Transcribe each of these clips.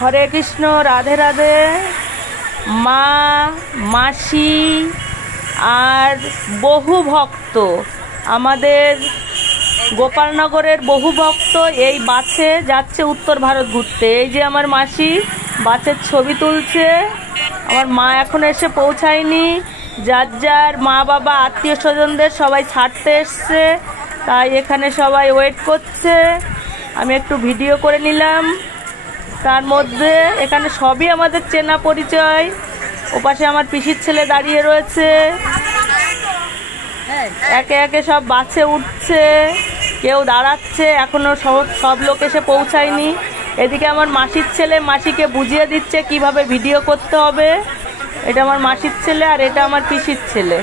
হরে কৃষ্ণ, রাধে রাধে। মা, মাসি আর বহু ভক্ত, আমাদের গোপালনগরের বহু ভক্ত এই বাসে যাচ্ছে উত্তর ভারত ঘুরতে। এই যে আমার মাসি বাসের ছবি তুলছে। আমার মা এখন এসে পৌঁছায়নি, যার যার মা বাবা আত্মীয় স্বজনদের সবাই ছাড়তে এসছে, তাই এখানে সবাই ওয়েট করছে। আমি একটু ভিডিও করে নিলাম। তার মধ্যে এখানে সবই আমাদের চেনা পরিচয়। ওপাশে আমার পিসির ছেলে দাঁড়িয়ে রয়েছে, একে একে সব বাসে উঠছে, কেউ দাঁড়াচ্ছে, এখনো সব লোক এসে পৌঁছায়নি। এদিকে আমার মাসির ছেলে মাসিকে বুঝিয়ে দিচ্ছে কিভাবে ভিডিও করতে হবে। এটা আমার মাসির ছেলে আর এটা আমার পিসির ছেলে।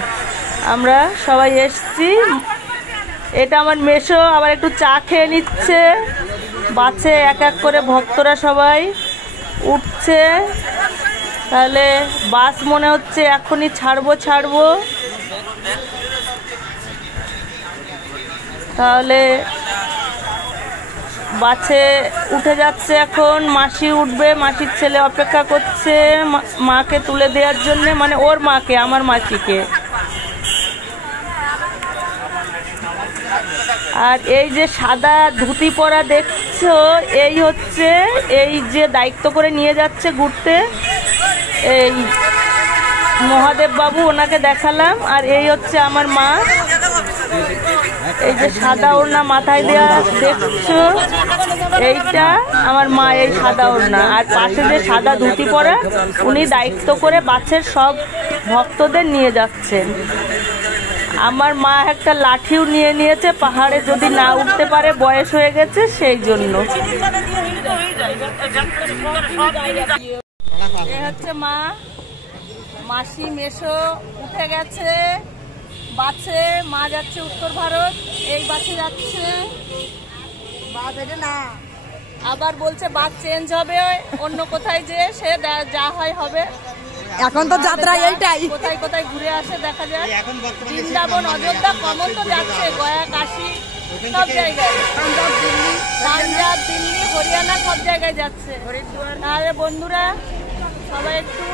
আমরা সবাই এসছি। এটা আমার মেসো আবার একটু চা খেয়ে নিচ্ছে। বাসে এক এক করে ভক্তরা সবাই উঠছে। তাহলে বাস মনে হচ্ছে এখনই ছাড়বো। তাহলে বাসে উঠে যাচ্ছে এখন। মাসি উঠবে, মাসির ছেলে অপেক্ষা করছে মাকে তুলে দেওয়ার জন্য, মানে ওর মাকে, আমার মাসিকে। আর এই যে সাদা ধুতি পরা দেখছো, এই হচ্ছে এই যে দায়িত্ব করে নিয়ে যাচ্ছে ঘুরতে, এই মহাদেব বাবু, ওনাকে দেখালাম। আর এই হচ্ছে আমার মা, এই যে সাদা ওড়না মাথায় দেওয়া দেখছো, এইটা আমার মা, এই সাদা ওড়না। আর পাশে যে সাদা ধুতি পরা, উনি দায়িত্ব করে বাসের সব ভক্তদের নিয়ে যাচ্ছেন। আমার মা একটা লাঠিও নিয়ে নিয়েছে, পাহাড়ে যদি না উঠতে পারে, বয়স হয়ে গেছে সেই জন্য। এ হচ্ছে মা, মাসি, মেসো উঠে গেছে বাসে। মা যাচ্ছে উত্তর ভারত, এই বাসে যাচ্ছে। আবার বলছে বাস চেঞ্জ হবে, অন্য কোথায় যে সে যা হয় হবে। এখন তো যাত্রা এইটাই, কোথায় কোথায় ঘুরে আসে দেখা যায়। বৃন্দাবন, অযোধ্যা, কমন তো যাচ্ছে, গয়া, কাশী, সব জায়গায়, পাঞ্জাব, দিল্লি, হরিয়ানা, সব জায়গায় যাচ্ছে। তাহলে বন্ধুরা সবাই একটু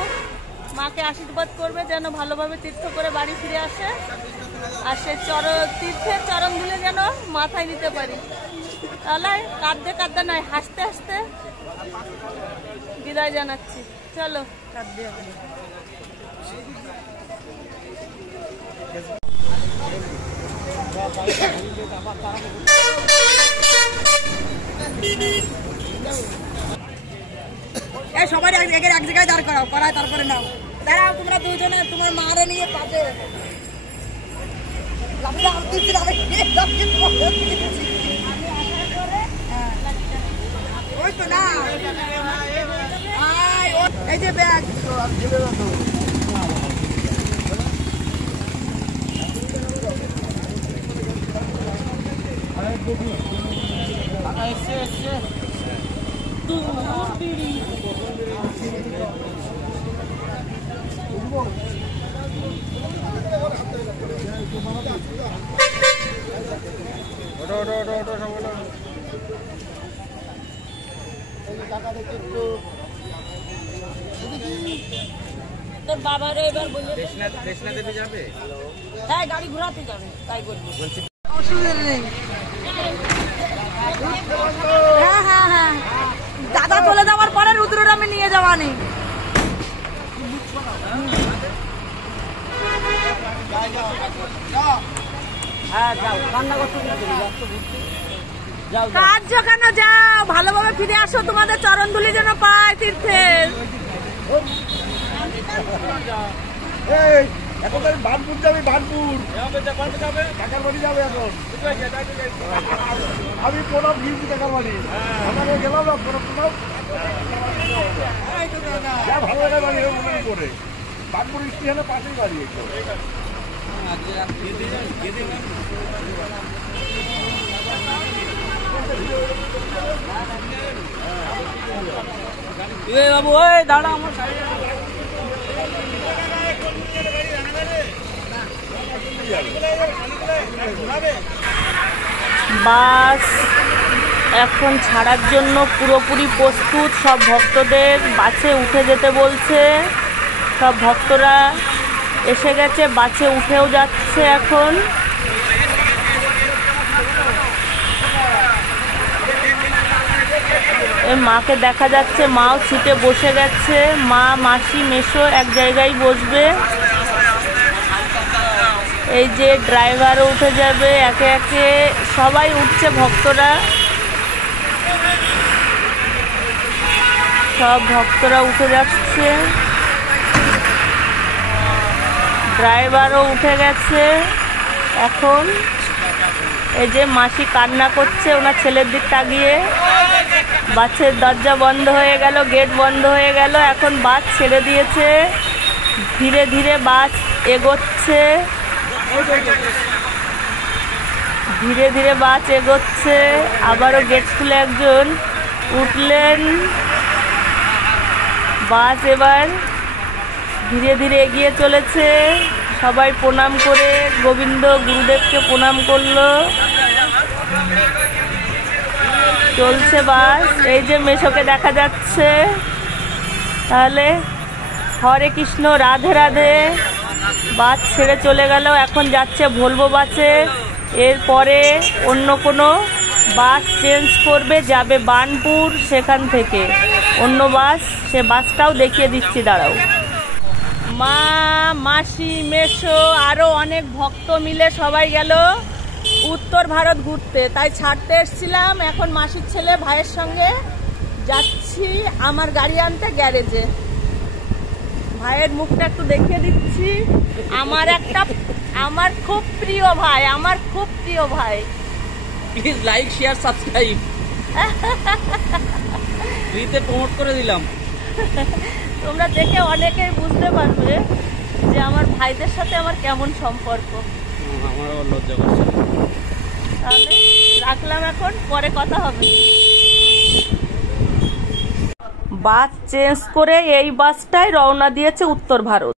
মাকে আশীর্বাদ করবে যেন ভালোভাবে তীর্থ করে বাড়ি ফিরে আসে, আর সে তীর্থের চরণ ধুলে যেন মাথায় নিতে পারি। তাহলে কাঁদতে নয়, হাসতে হাসতে বিদায় জানাচ্ছি। চলো। সবাই এক জায়গায় দাঁড় করাও, করায় তারপরে নাও। দাঁড়াও তোমরা দুজনে, তোমার মারে নিয়ে পাশে ওই তো না, এই যে ব্যাগ তোর বাবারে এবার বলে দেশনা দেবে যাবে, হ্যাঁ গাড়ি ঘোরাতে যাবে, তাই বলবো। অসুবিধা নেই। হ্যাঁ, দাদা চলে যাওয়ার পরে রুদ্রর আমি নিয়ে যাওয়া নেই। কার্য কেন যাও, ভালোভাবে ফিরে আসো, তোমাদের চরণ ধুলি যেন পায় তীর্থের। এখন বানপুর যাবে, বানপুর টাকার বাড়ি যাবে। এখন আমি প্রণব গিয়েছি টাকার বাড়ি, আমাকে গেলাম না প্রণব ভালো লাগে বাড়ি মনে করে। বানপুর স্টেশনের পাশেই বাড়ি। বাবু ওই দাঁড়া, আমার বাস এখন ছাড়ার জন্য পুরোপুরি প্রস্তুত, সব ভক্তদের বাসে উঠে যেতে বলছে। সব ভক্তরা এসে গেছে, বাসে উঠেও যাচ্ছে। এখন মাকে দেখা যাচ্ছে, মাও সিটে বসে গেছে। মা, মাসি, মেসো এক জায়গায় বসবে। এই যে ড্রাইভারও উঠে যাবে, একে একে সবাই উঠছে। ভক্তরা, সব ভক্তরা উঠে যাচ্ছে। ড্রাইভারও উঠে গেছে। এখন এই যে মাসি কান্না করছে ওনার ছেলের দিক তাকিয়ে। বাসের দরজা বন্ধ হয়ে গেল, গেট বন্ধ হয়ে গেল। এখন বাস ছেড়ে দিয়েছে, ধীরে ধীরে বাস এগোচ্ছে। ধীরে ধীরে বাস এগোচ্ছে। আবারও গেট খুলে একজন উঠলেন। বাস এবার ধীরে ধীরে এগিয়ে চলেছে। সবাই প্রণাম করে গোবিন্দ গুরুদেবকে প্রণাম করলো। চলছে বাস। এই যে মেশোকে দেখা যাচ্ছে। তাহলে হরে কৃষ্ণ, রাধে রাধে। বাস ছেড়ে চলে গেল, এখন যাচ্ছে ভলভো বাসে। এরপরে অন্য কোনো বাস চেঞ্জ করবে, যাবে বার্নপুর। সেখান থেকে অন্য বাস, সে বাসটাও দেখিয়ে দিচ্ছি, দাঁড়াও। মা, মাসি, মেসো আরও অনেক ভক্ত মিলে সবাই গেল উত্তর ভারত ঘুরতে। তাই ছাড়তে এসছিলাম। এখন মাসির ছেলে ভাইয়ের সঙ্গে যাচ্ছি আমার গাড়ি আনতে গ্যারেজে। ভাইয়ের মুখটা একটু দেখিয়ে দিচ্ছি। আমার খুব প্রিয় ভাই, আমার খুব প্রিয় ভাই। Please like, share, subscribe. ফ্রিতে প্রমোট করে দিলাম। তোমরা দেখে অনেকেই বুঝতে পারবে যে আমার ভাইদের সাথে আমার কেমন সম্পর্ক। আমারও লজ্জা করছে। তাহলে রাখলাম, এখন পরে কথা হবে। বাস চেঞ্জ করে এই বাসটাই রওনা দিয়েছে উত্তর ভারত।